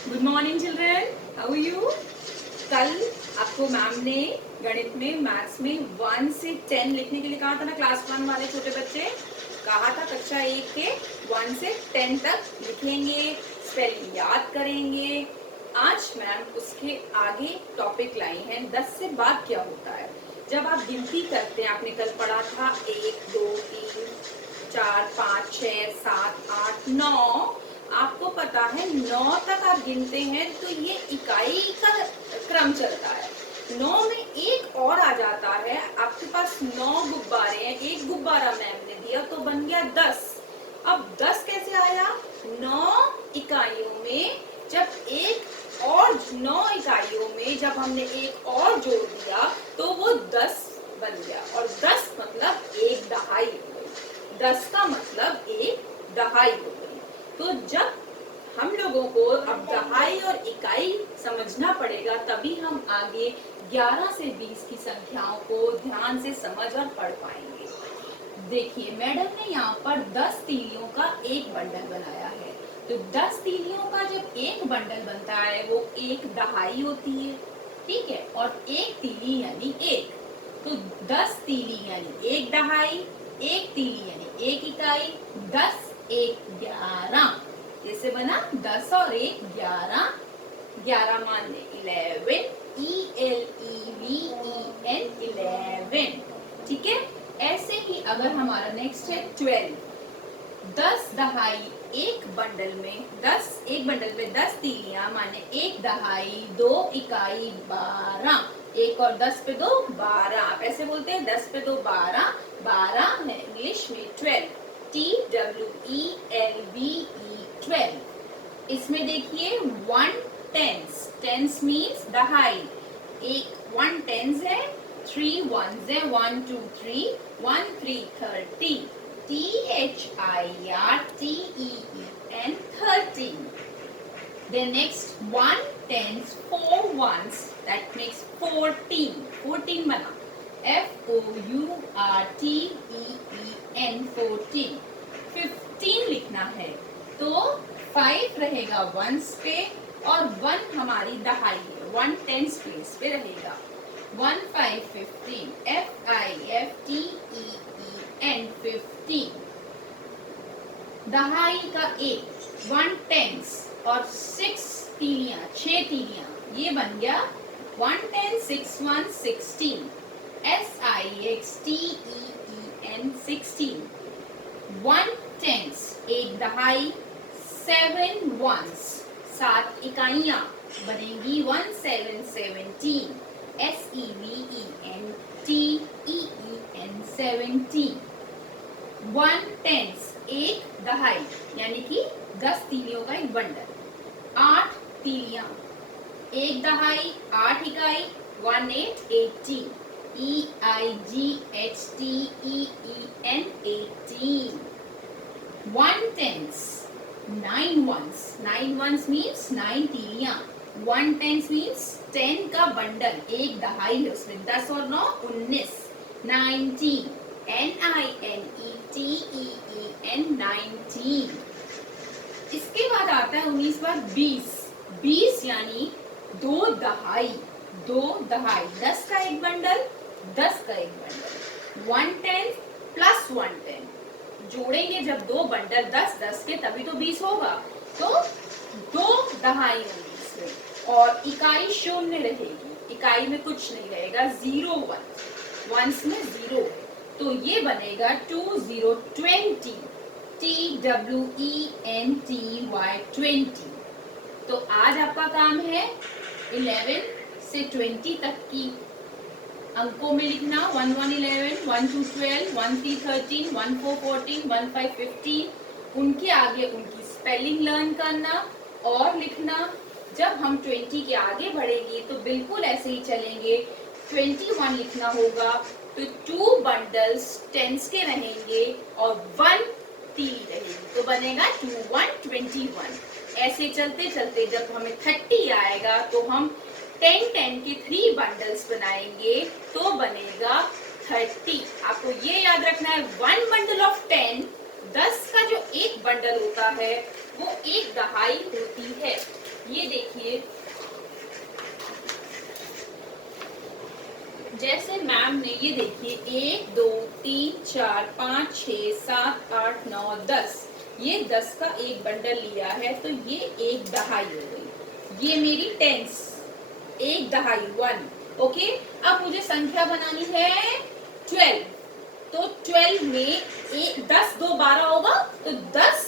Good morning children, how you. कल आपको ma'am ने गणित में मैथ्स में 1 से 10 लिखने के लिए कहा था ना। क्लास 1 वाले छोटे बच्चे कहा था कक्षा 1 के 1 से 10 तक लिखेंगे, स्पेलिंग याद करेंगे। आज मैम उसके आगे टॉपिक लाई हैं 10 से बाद क्या होता है। जब आप गिनती करते हैं, आपने कल पढ़ा था 1 2 3 4 5 6 7 8 9, आपको पता है 9 तक आप गिनते हैं तो ये इकाई का क्रम चलता है। 9 में एक और आ जाता है, आपके पास 9 गुब्बारे हैं, एक गुब्बारा मैम ने दिया तो बन गया 10। अब 10 कैसे आया? 9 इकाइयों में जब एक और 9 इकाइयों में जब हमने एक और जोड़ दिया तो वो 10 बन गया। और 10 मतलब एक दहाई हो गई। 10 का मतलब एक दहाई हो गई। तो जब हम लोगों को अब दहाई और इकाई समझना पड़ेगा, तभी हम आगे 11 से 20 की संख्याओं को ध्यान से समझ और पढ़ पाएंगे। देखिए मैडम ने यहाँ पर 10 तीलियों का एक बंडल बनाया है। तो 10 तीलियों का जब एक बंडल बनता है वो एक दहाई होती है, ठीक है। और एक तीली यानी एक, तो 10 तीली यानी एक दहाई, एक तीली यानी एक इकाई। 10 1 11, जैसे बना 10 और 1 11, 11 मान ले 11, ELEVEN 11, ठीक है। ऐसे ही अगर हमारा नेक्स्ट है 12, 10 दहाई एक बंडल में 10 तीलियां माने एक दहाई 2 इकाई 12, एक और 10 पे 2 12, आप ऐसे बोलते हैं 10 पे 2 12, 12 है इंग्लिश में 12, TWELVE 12। इसमें देखिए 1 टेंस, टेंस मीन्स दहाई, एक 1 टेंस है, 3 ones है 1 2 3, 1 3 13, THIRTEEN 13. Then next 1 tens 4 ones, that makes 14, 14 बना, FOURTEEN 14। 15 लिखना है तो 5 रहेगा वंस पे और 1 हमारी दहाई है, 1 टेंस प्लेस पे रहेगा। 1 5 15, FIFTEEN 15। दहाई का एक 1 टेंस और 6 तीलियां, 6 तीलियां, ये बन गया 1 10 6 1 16, SIXTEEN 16। 1 टेंस एक दहाई, 7 ones 7 इकाइयां बनेगी 1 7 17, SEVENTEEN 17। 1 टेंस एक दहाई यानी कि 10 तीलियों का एक बंडल, 8 तीलियां एक दहाई 8 इकाई 1 8 18, EIGHTEEN 18। 1 tens 9 ones, 9 ones means 9 तीलियां, 1 टेंस means 10 का बंडल, एक दहाई है उसमें, 10 और 9 19, 19, NINETEEN 19। इसके बाद आता है 19 बार 20, 20 यानी 2 दहाई, 2 दहाई, 10 का एक बंडल, 10 का एक बंडल, 1 10 प्लस 1 10, जोड़ेंगे जब 2 बंडल 10 10 के तभी तो 20 होगा। तो 2 दहाई होंगी इसमें और इकाई शून्य रहेगी, इकाई में कुछ नहीं रहेगा, 0 1, वंस में 0, तो ये बनेगा 2 0 20, TWENTY 20। तो आज आपका काम है 11 से 20 तक की अंकों में लिखना, 1 1 11, 1 2 12, 1 3 13, 1 4 14, 1 5 15, उनके आगे उनकी स्पेलिंग लर्न करना और लिखना। जब हम 20 के आगे बढ़ेंगे तो बिल्कुल ऐसे ही चलेंगे, 21 लिखना होगा तो 2 बंडल्स टेंस के रहेंगे और 1 तीली रहेगी, तो बनेगा 2 1 21। ऐसे चलते चलते जब हमें 30 आएगा तो हम 10 10 के 3 बंडल्स बनाएंगे तो बनेगा 30। आपको ये याद रखना है 1 बंडल ऑफ 10, 10 का जो एक बंडल होता है वो एक दहाई होती है। ये देखिए, जैसे मैम ने ये देखिए 1 2 3 4 5 6 7 8 9 10, ये 10 का एक बंडल लिया है तो ये एक दहाई हो गई। ये मेरी टेंस, एक दहाई 1। ओके, अब मुझे संख्या बनानी है 12। तो 12 में 10 2 12 होगा, तो 10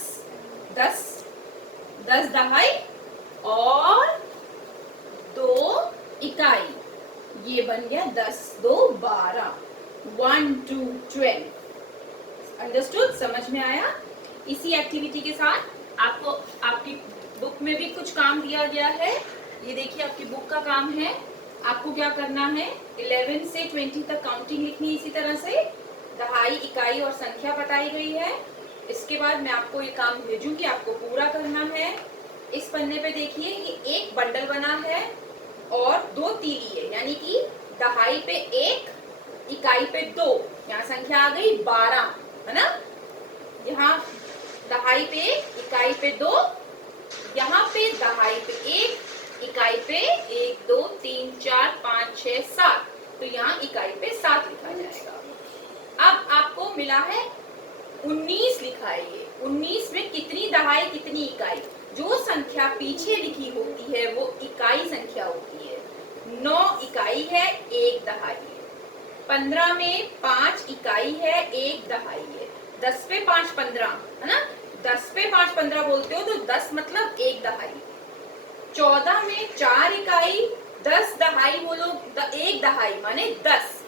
10 10 दहाई और 2 इकाई, ये बन गया 10 2 12, 1 2 12। अंडरस्टूड, समझ में आया। इसी एक्टिविटी के साथ आपको आपकी बुक में भी कुछ काम दिया गया है। ये देखिए आपकी बुक का काम है, आपको क्या करना है, 11 से 20 तक काउंटिंग लिखनी। इसी तरह से दहाई, इकाई और संख्या बताई गई है। इसके बाद मैं आपको ये काम भेजूंगी, आपको पूरा करना है। इस पन्ने पे देखिए, ये एक बंडल बना है और 2 तीली है, यानी कि दहाई पे 1, इकाई पे 2, यहाँ संख्या आ गई 12, है ना। यहाँ दहाई पे 1, इकाई पे 2, यहाँ पे दहाई पे 1, इकाई पे 1 2 3 4 5 6 7, तो यहाँ इकाई पे 7 लिखा जाएगा। अब आपको मिला है 19 लिखा है। ये 19 में कितनी दहाई कितनी इकाई, जो संख्या पीछे लिखी होती है वो इकाई संख्या होती है। 9 इकाई है, 1 दहाई है। 15 में 5 इकाई है, 1 दहाई है। 10 पे 5 15, है ना, 10 पे 5 15 बोलते हो तो 10 मतलब 1 दहाई। 14 में 4 इकाई, 10 दहाई बोलो, 1 दहाई माने 10।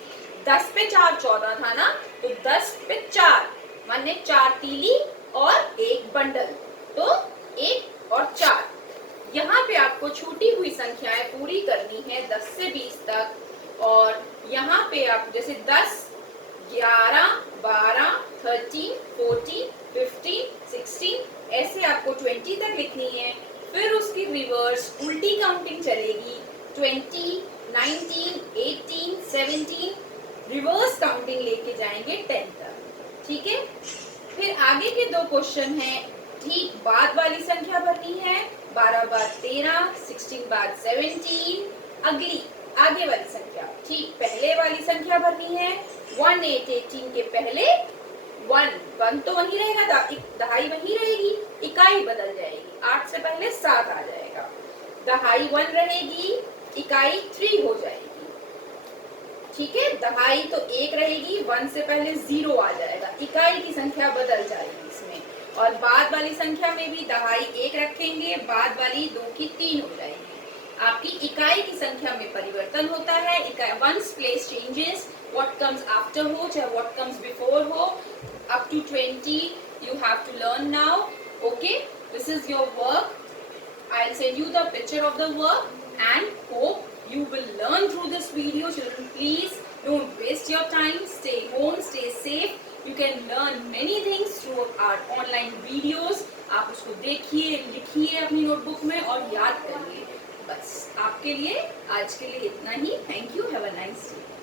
10 पे 4 14 था ना, तो 10 पे 4 माने 4 तीली और 1 बंडल, तो 1 और 4। यहाँ पे आपको छूटी हुई संख्याएं पूरी करनी है 10 से 20 तक। और यहाँ पे आप जैसे 10 11 12 13 14 15 16 ऐसे आपको 20 तक लिखनी है। फिर उसकी रिवर्स उल्टी काउंटिंग चलेगी, 20 19 18 17, रिवर्स काउंटिंग लेके जाएंगे 10 तक। ठीक है, फिर आगे के 2 क्वेश्चन हैं। ठीक बाद वाली संख्या भरनी है, 12 बाद 13, 16 बाद 17, अगली आगे वाली संख्या। ठीक पहले वाली संख्या भरनी है, 1 8 18 के पहले 1 तो वही रहेगा, दहाई वही रहेगी, इकाई बदल जाएगी। 8 से पहले 7 आ जाएगा, दहाई 1 रहेगी, इकाई 3 हो जाएगी। ठीक है, दहाई तो 1 रहेगी, 1 से पहले 0 आ जाएगा, इकाई की संख्या बदल जाएगी इसमें। और बाद वाली संख्या में भी दहाई 1 रखेंगे, बाद वाली 2 की 3 हो जाएगी। आपकी इकाई की संख्या में परिवर्तन होता है। Ones place changes, what comes after हो चाहे व्हाट कम्स बिफोर हो, up to 20 you have to learn now. Okay, this is your work. I'll send you the picture of the work and hope you will learn through this video. Children, please don't waste your time. Stay home, stay safe. You can learn many things through our online videos. आप उसको देखिए, लिखिए अपनी notebook में और याद करिए। बस आपके लिए आज के लिए इतना ही। Thank you, have a nice day.